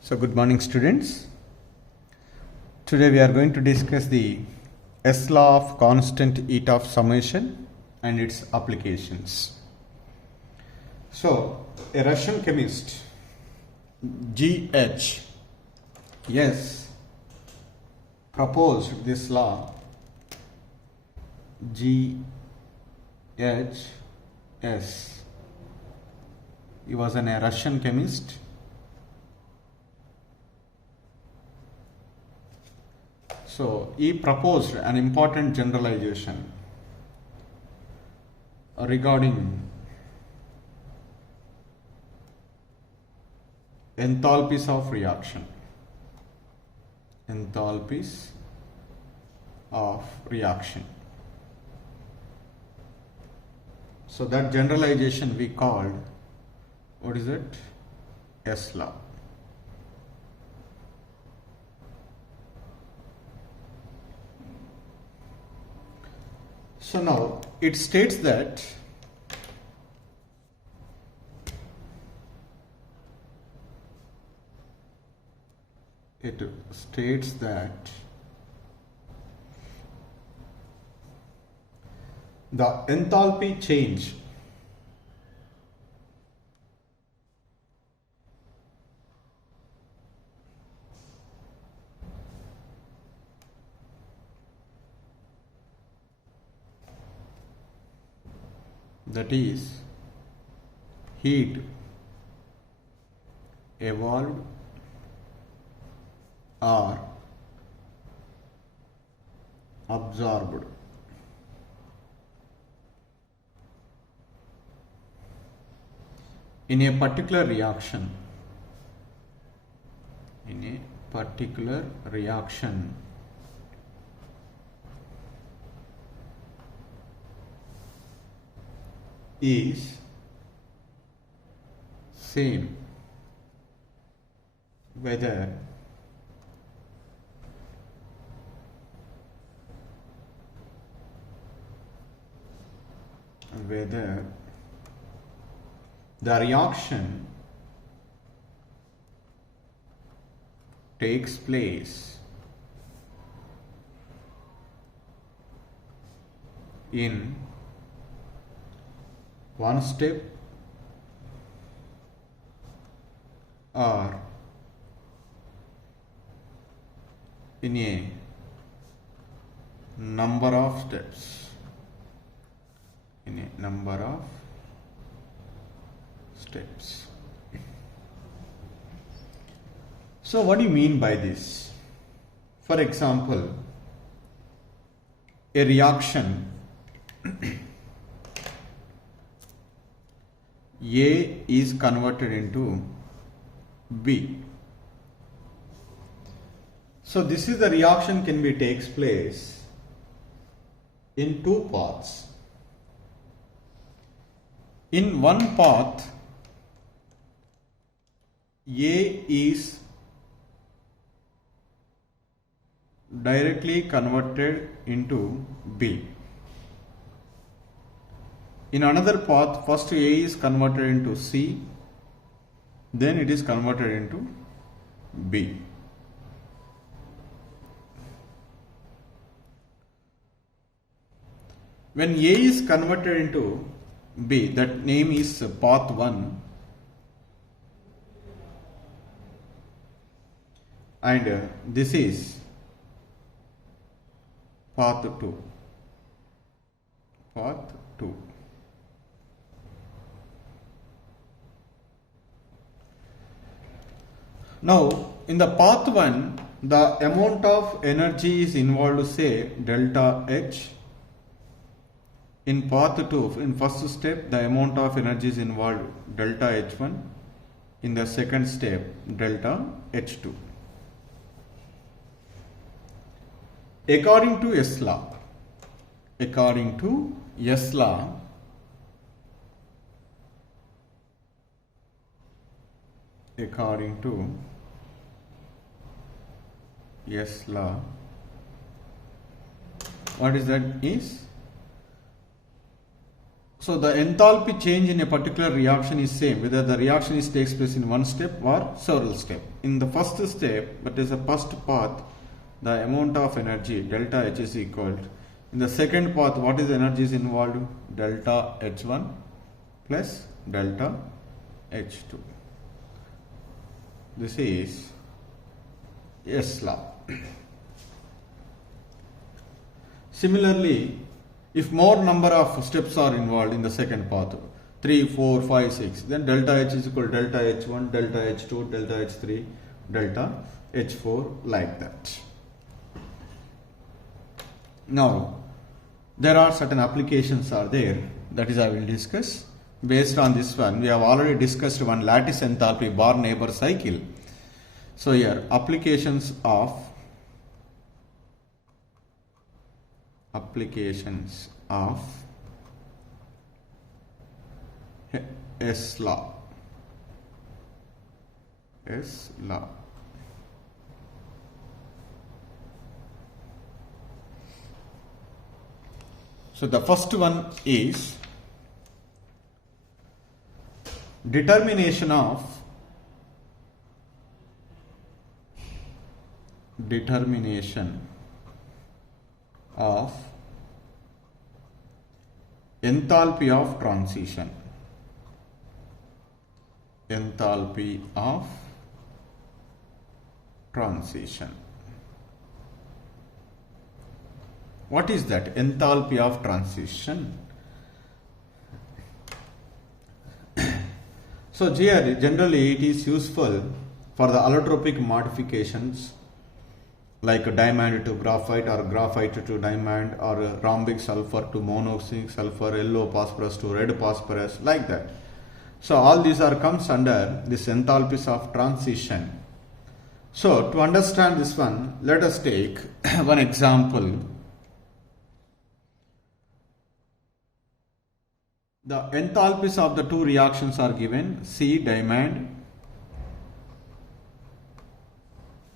So good morning students. Today we are going to discuss the S law of constant heat of summation and its applications. So a Russian chemist G.H. S proposed this law. G.H. S. He was a Russian chemist. So he proposed an important generalization regarding enthalpies of reaction. Enthalpies of reaction. So that generalization we called, what is it? S law. So now it states that the enthalpy change that is heat evolved or absorbed in a particular reaction is same whether the reaction takes place in one step or in a number of steps. So what do you mean by this? For example, a reaction A is converted into B. So this is the reaction takes place in two paths. In one path, A is directly converted into B. In another path, first A is converted into C, then it is converted into B. When A is converted into B, that name is path 1, and this is path 2. Now, in the path 1, the amount of energy is involved, say delta H. In path 2, in first step, the amount of energy is involved delta H1. In the second step, delta H2. According to S law, what is that is? So the enthalpy change in a particular reaction is same whether the reaction takes place in one step or several steps. In the first step, that is the first path, the amount of energy delta H is equal to, in the second path what is the energy is involved, delta H1 plus delta H2. This is S law. Similarly, if more number of steps are involved in the second path, 3, 4, 5, 6, then delta H is equal to delta H1, delta H2, delta H3, delta H4, like that. Now, there are certain applications are there, that is I will discuss. Based on this one, we have already discussed one lattice enthalpy Barr-Neighbor cycle. So here, applications of S law. So the first one is determination of enthalpy of transition. What is that? Enthalpy of transition. So here generally it is useful for the allotropic modifications like diamond to graphite or graphite to diamond or rhombic sulfur to monoxide sulfur, yellow phosphorus to red phosphorus, like that. So all these are comes under this enthalpies of transition. So to understand this one, let us take one example. The enthalpies of the two reactions are given. C diamond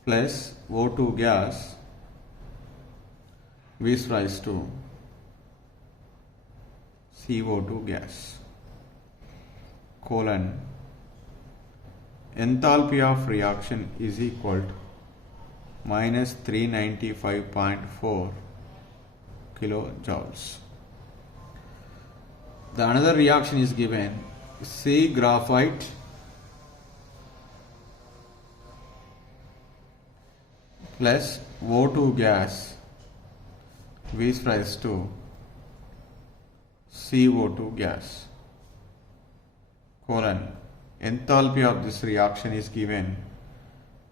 plus O2 gas gives rise to CO2 gas, colon, enthalpy of reaction is equal to minus 395.4 kilojoules. The another reaction is given, C graphite plus O2 gas gives rise to CO2 gas, colon, enthalpy of this reaction is given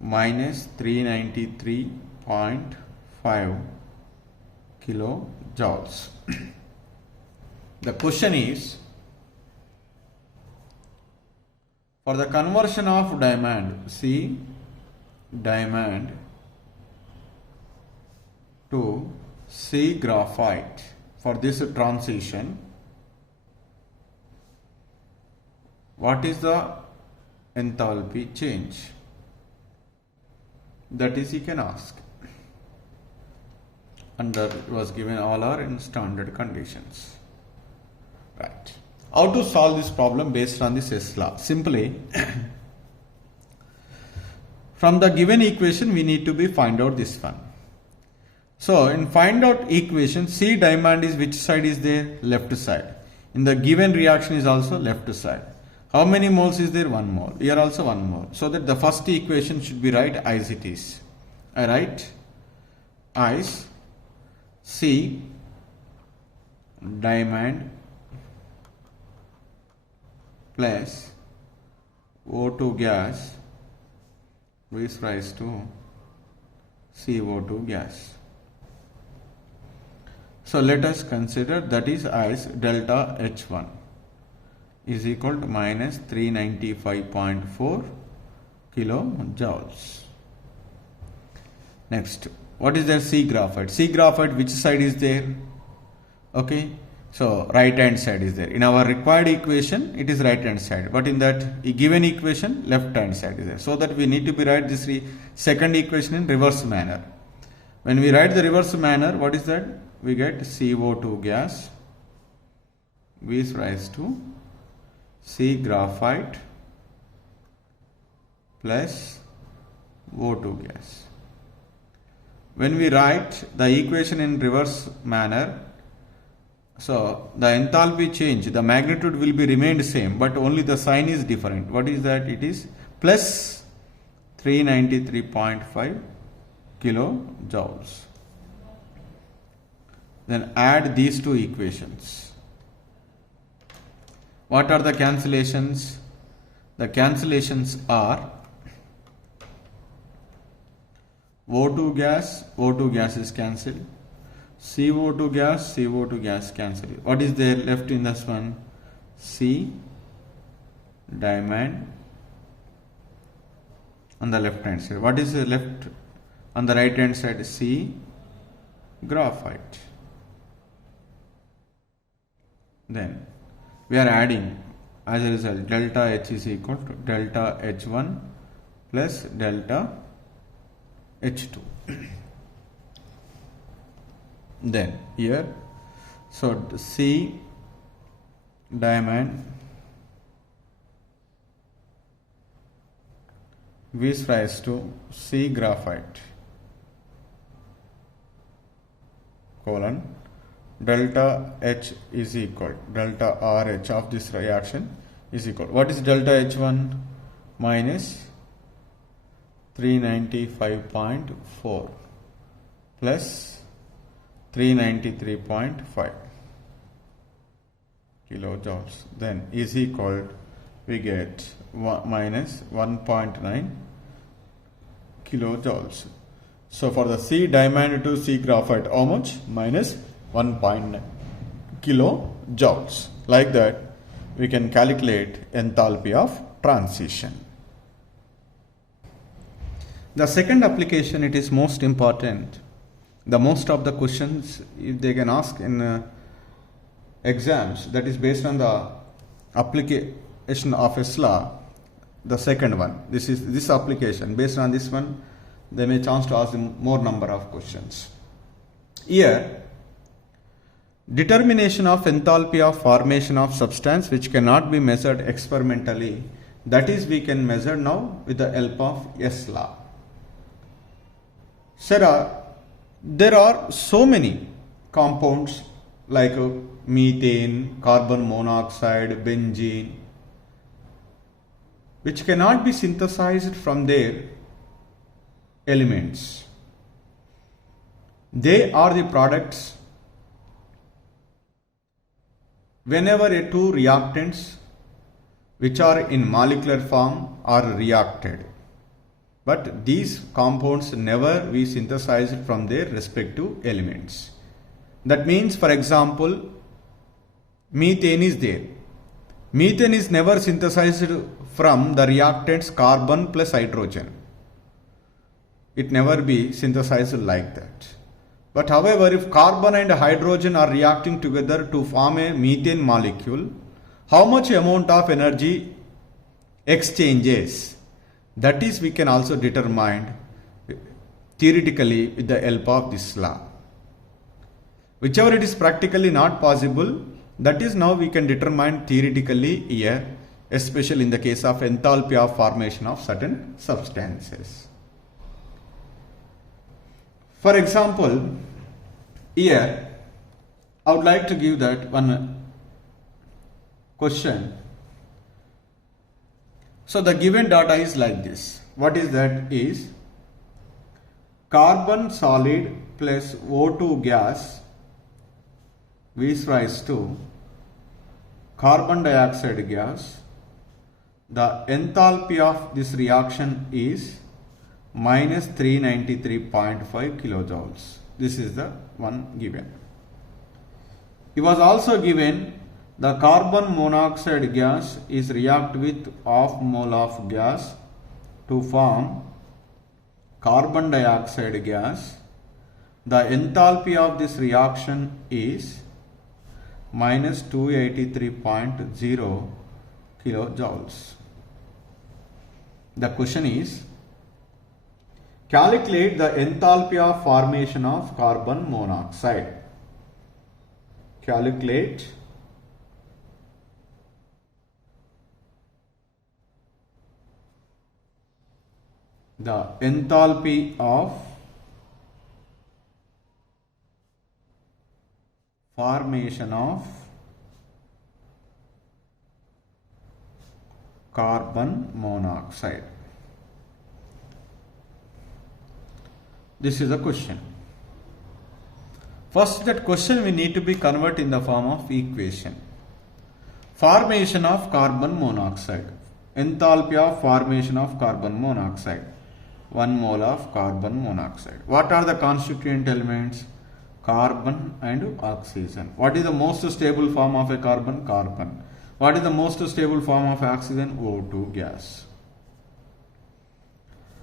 minus 393.5 kilojoules. The question is, for the conversion of diamond, C diamond to C graphite, for this transition, what is the enthalpy change? That is, you can ask. Under it was given all are in standard conditions. Right. How to solve this problem based on this S law? Simply, from the given equation we need to find out this one. So in find out equation, C diamond is which side is there? Left side. In the given reaction is also left side. How many moles is there? 1 mole. Here also 1 mole. So that the first equation should be right as it is. I write as C diamond plus O2 gas gives rise to CO2 gas. So let us consider that is as delta H1 is equal to minus 395.4 kilojoules. Next, what is there? C graphite. C graphite, which side is there? Okay, so right hand side is there. In our required equation, it is right hand side, but in that given equation, left hand side is there. So that we need to write this second equation in reverse manner. When we write the reverse manner, what is that? We get CO2 gas V is raised to C graphite plus O2 gas. When we write the equation in reverse manner, so the enthalpy change, the magnitude will be remained same, but only the sign is different. What is that? It is plus 393.5 kilojoules. Then add these two equations. What are the cancellations? The cancellations are O2 gas is cancelled. CO2 gas cancelled. What is there left in this one? C diamond on the left hand side. What is left on the right hand side? C graphite. Then we are adding, as a result, delta H is equal to delta H1 plus delta H2. Then here, so C diamond V is raised to C graphite colon delta H is equal, delta RH of this reaction is equal. What is delta H1? Minus 395.4 plus 393.5 kilojoules. Then is equal, we get minus 1.9 kilojoules. So for the C diamond to C graphite, how much? Minus 1.9 kilojoules. Like that, we can calculate enthalpy of transition. The second application, it is most important. The most of the questions, if they can ask in exams, that is based on the application of ESLA, the second one. This application, based on this one, they may chance to ask more number of questions. Here, determination of enthalpy of formation of substance which cannot be measured experimentally, that is we can measure now with the help of ESLA. There are so many compounds like methane, carbon monoxide, benzene, which cannot be synthesized from their elements. They are the products whenever two reactants which are in molecular form are reacted. But these compounds never be synthesized from their respective elements. That means, for example, methane is there. Methane is never synthesized from the reactants carbon plus hydrogen. It never be synthesized like that. But however, if carbon and hydrogen are reacting together to form a methane molecule, how much amount of energy exchanges? That is, we can also determine theoretically with the help of this law. Whichever it is practically not possible, that is now we can determine theoretically here, especially in the case of enthalpy of formation of certain substances. For example, here I would like to give that one question. So the given data is like this. What is that? Is carbon solid plus O2 gas is raised to carbon dioxide gas. The enthalpy of this reaction is minus 393.5 kilojoules. This is the one given. It was also given the carbon monoxide gas is react with half mole of gas to form carbon dioxide gas. The enthalpy of this reaction is minus 283.0 kilojoules. The question is, calculate the enthalpy of formation of carbon monoxide. Calculate the enthalpy of formation of carbon monoxide. This is a question. First, that question we need to be converted in the form of equation. Formation of carbon monoxide. Enthalpy of formation of carbon monoxide. 1 mole of carbon monoxide. What are the constituent elements? Carbon and oxygen. What is the most stable form of a carbon? Carbon. What is the most stable form of oxygen? O2 gas.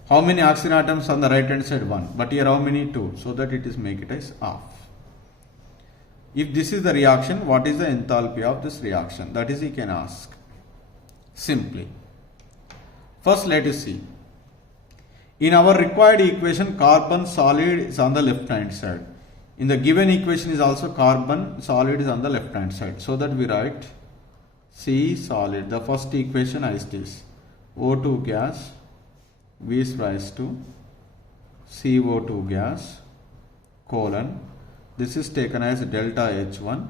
How many oxygen atoms on the right hand side? 1. But here how many? 2. So that it is make it as half. If this is the reaction, what is the enthalpy of this reaction? That is, you can ask simply. First, let us see. In our required equation, carbon solid is on the left hand side. In the given equation is also carbon solid is on the left hand side. So that we write C solid. The first equation is this. O2 gas V is raised to CO2 gas colon. This is taken as delta H1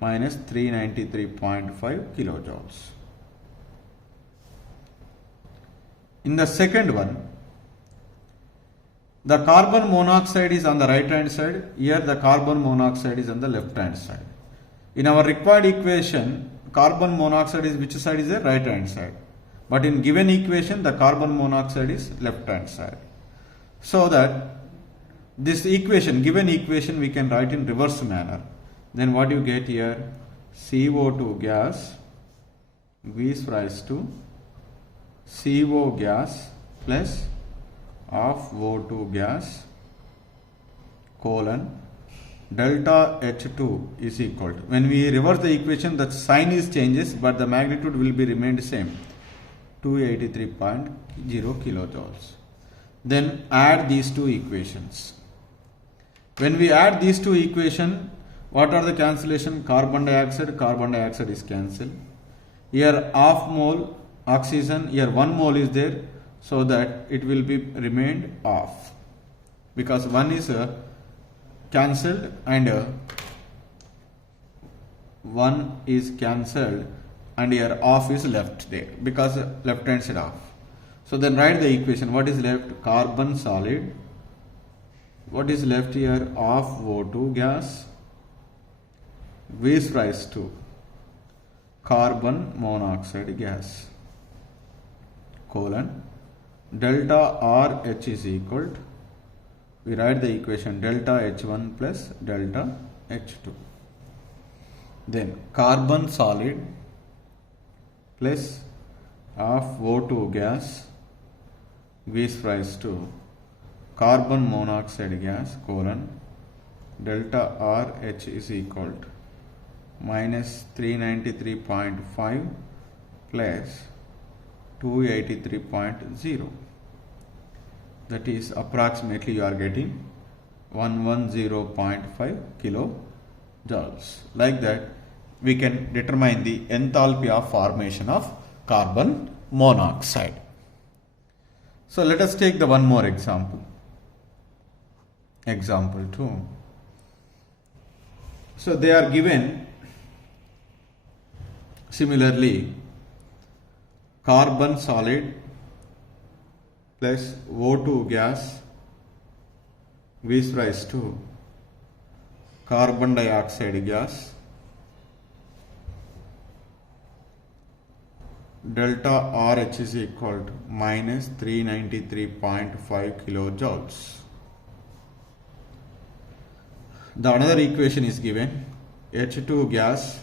minus 393.5 kilojoules. In the second one, the carbon monoxide is on the right hand side. Here the carbon monoxide is on the left hand side. In our required equation, carbon monoxide is which side is the right hand side. But in given equation, the carbon monoxide is left hand side. So that this equation, given equation, we can write in reverse manner. Then what you get here? CO2 gas V is raised to CO gas plus of O2 gas colon delta H2 is equal to, when we reverse the equation, the sign is changes but the magnitude will be remained same, 283.0 kilojoules. Then add these two equations. When we add these two equations, what are the cancellation? Carbon dioxide is cancelled. Here half mole oxygen, here 1 mole is there, so that it will be remained half, because 1 is cancelled and 1 is cancelled and here half is left there, because left hand side half. So then write the equation. What is left? Carbon solid. What is left here? Half O2 gas V is raised to carbon monoxide gas colon delta RH is equal to, we write the equation delta H1 plus delta H2. Then carbon solid plus half O2 gas V is raised to carbon monoxide gas colon delta RH is equal to minus 393.5 plus 283.0. That is approximately you are getting 110.5 kilojoules. Like that, we can determine the enthalpy of formation of carbon monoxide. So let us take the one more example. Example 2. So they are given similarly carbon solid plus O2 gas V is raised to carbon dioxide gas delta RH is equal to minus 393.5 kilojoules. The another equation is given H2 gas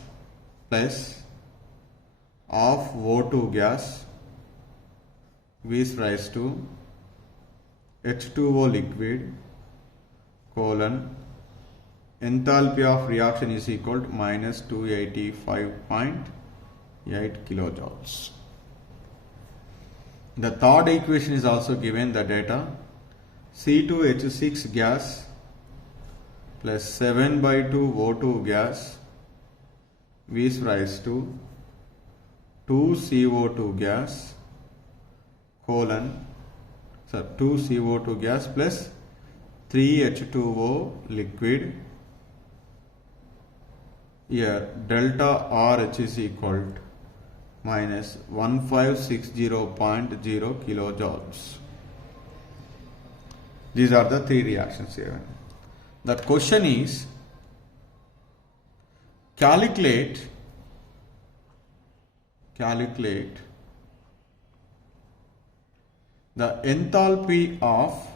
plus of O2 gas V is raised to H2O liquid colon enthalpy of reaction is equal to minus 285.8 kilojoules. The third equation is also given the data C2H6 gas plus 7/2 O2 gas V is raised to 2 CO2 gas colon So 2 CO2 gas plus 3 H2O liquid. Here delta RH is equal to minus 1560.0 kilojoules. These are the three reactions here. The question is calculate the enthalpy of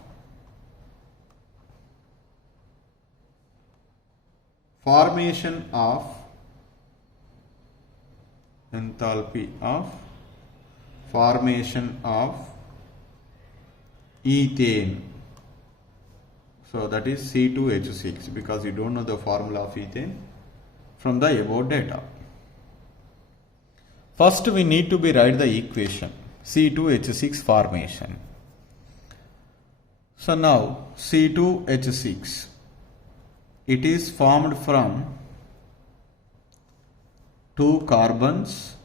formation of ethane. So that is C2H6, because you don't know the formula of ethane from the above data. First we need to write the equation C2H6 formation. So now C2H6, it is formed from 2 carbons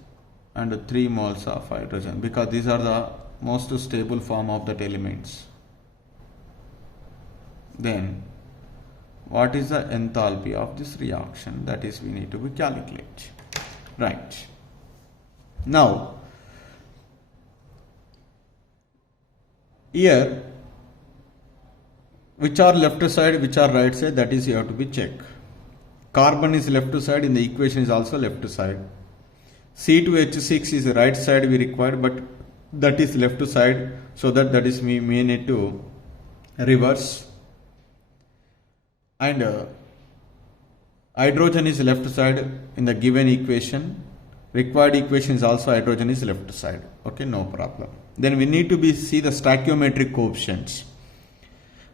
and 3 moles of hydrogen, because these are the most stable form of that elements. Then what is the enthalpy of this reaction? That is we need to be calculate. Right. Now here which are left side, which are right side, that is you have to be check. Carbon is left side, in the equation is also left side. C2H6 is right side we required, but that is left side, so that is we may need to reverse. And hydrogen is left side in the given equation. Required equation is also hydrogen is left side. Okay, no problem. Then we need to see the stoichiometric coefficients.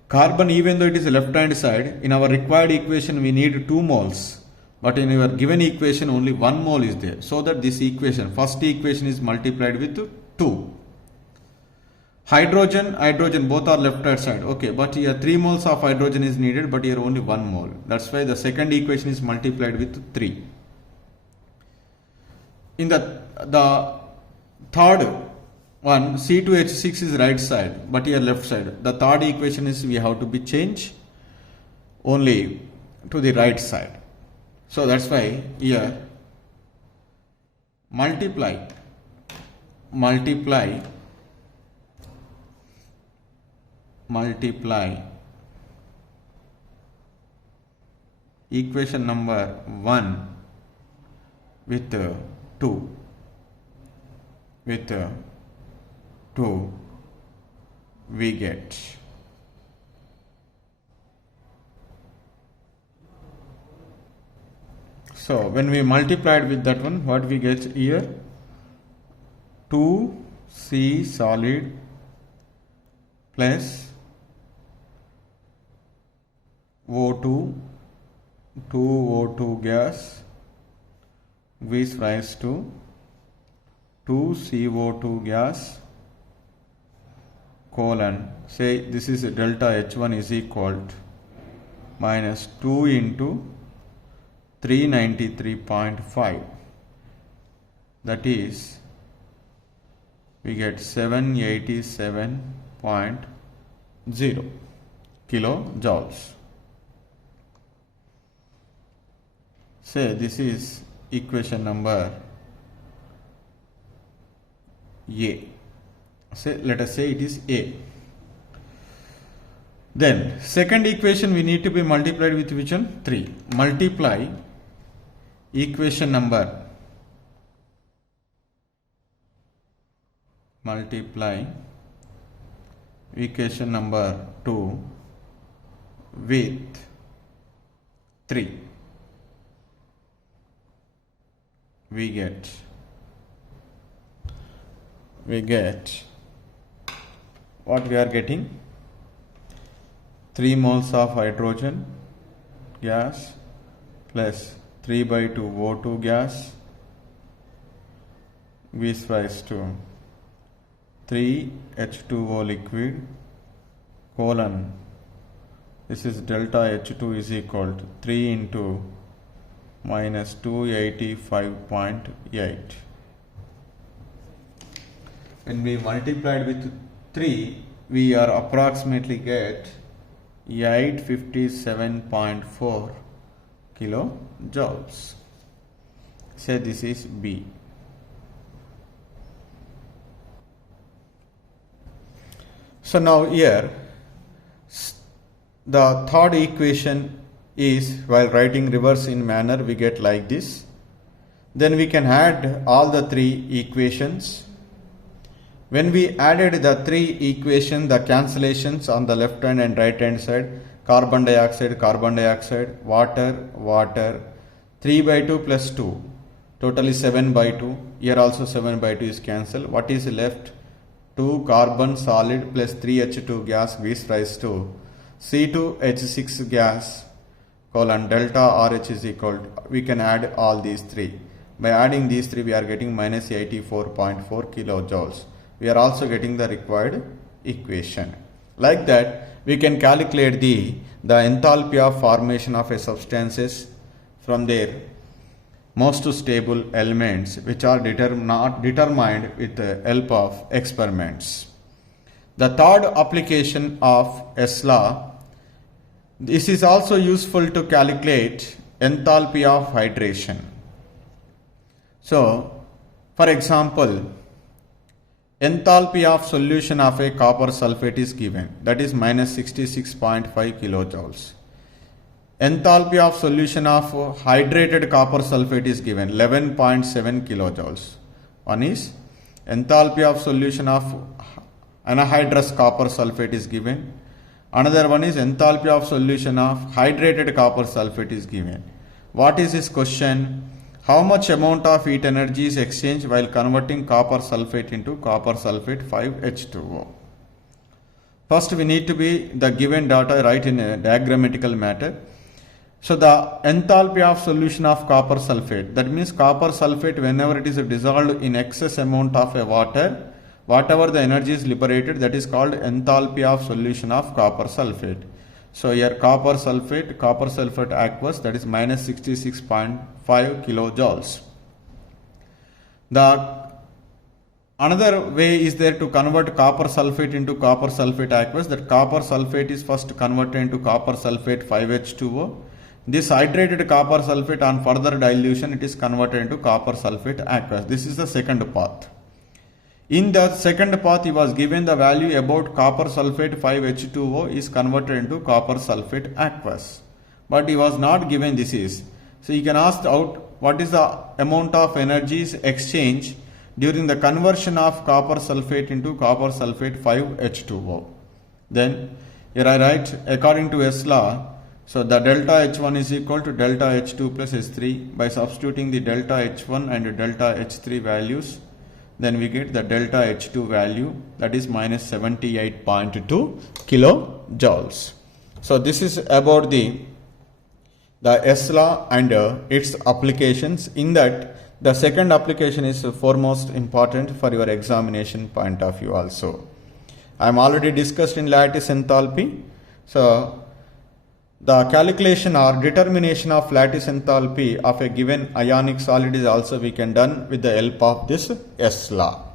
Carbon, even though it is left hand side, in our required equation we need 2 moles, but in your given equation only 1 mole is there, so that this equation, first equation, is multiplied with 2. Hydrogen both are left hand side, okay, but here 3 moles of hydrogen is needed, but here only 1 mole. That's why the second equation is multiplied with 3. In the third one, C2H6 is right side, but here left side. The third equation is we have to be changed only to the right side. So that's why here multiply equation number 1 with 2 we get so when we multiplied with that one, what we get here, 2C solid plus O2, 2O2 gas gives rise to 2CO2 gas colon, say this is delta H1 is equal to minus 2 into 393.5, that is we get 787.0 kilojoules. Say this is equation number A. Let us say it is A. Then second equation we need to be multiplied with which one? 3. Multiply equation number 2 with 3. We get what we are getting, 3 moles of hydrogen gas plus 3/2 O2 gas gives rise to 3 H2O liquid colon, this is delta H2 is equal to 3 into minus 285.8. When we multiplied with 3, we are approximately get 857.4 kilojoules. Say this is B. So now here the third equation is, while writing reverse in manner, we get like this. Then we can add all the three equations. When we added the three equations, the cancellations on the left hand and right hand side, carbon dioxide, water, 3 by 2 plus 2, totally 7 by 2. Here also 7 by 2 is cancelled. What is left? 2 carbon solid plus 3H2 gas gives rise to C2H6 gas colon delta RH is equal to, we can add all these three. By adding these three, we are getting minus 84.4 kilojoules. We are also getting the required equation. Like that, we can calculate the enthalpy of formation of a substances from their most stable elements, which are not determined with the help of experiments. The third application of Hess law, this is also useful to calculate enthalpy of hydration. So, for example, enthalpy of solution of a copper sulfate is given, that is minus 66.5 kilojoules. Enthalpy of solution of hydrated copper sulfate is given, 11.7 kilojoules. One is enthalpy of solution of anhydrous copper sulfate is given. Another one is enthalpy of solution of hydrated copper sulfate is given. What is this question? How much amount of heat energy is exchanged while converting copper sulfate into copper sulfate 5H2O? First, we need to be the given data right in a diagrammatical matter. So the enthalpy of solution of copper sulfate, that means copper sulfate, whenever it is dissolved in excess amount of a water, whatever the energy is liberated, that is called enthalpy of solution of copper sulfate. So here copper sulfate aqueous, that is minus 66.5 kilojoules. The another way is there to convert copper sulfate into copper sulfate aqueous. That copper sulfate is first converted into copper sulfate 5H2O. This hydrated copper sulfate, on further dilution, it is converted into copper sulfate aqueous. This is the second path. In the second path, he was given the value about copper sulfate 5H2O is converted into copper sulfate aqueous. But he was not given this is. So you can ask out what is the amount of energies exchanged during the conversion of copper sulfate into copper sulfate 5H2O. Then here I write according to Hess law. So the delta H1 is equal to delta H2 plus H3. By substituting the delta H1 and delta H3 values, then we get the delta H2 value, that is minus 78.2 kilojoules. So this is about the Hess law and its applications. In that, the second application is foremost important for your examination point of view also. I am already discussed in lattice enthalpy. So the calculation or determination of lattice enthalpy of a given ionic solid is also we can done with the help of this Hess law.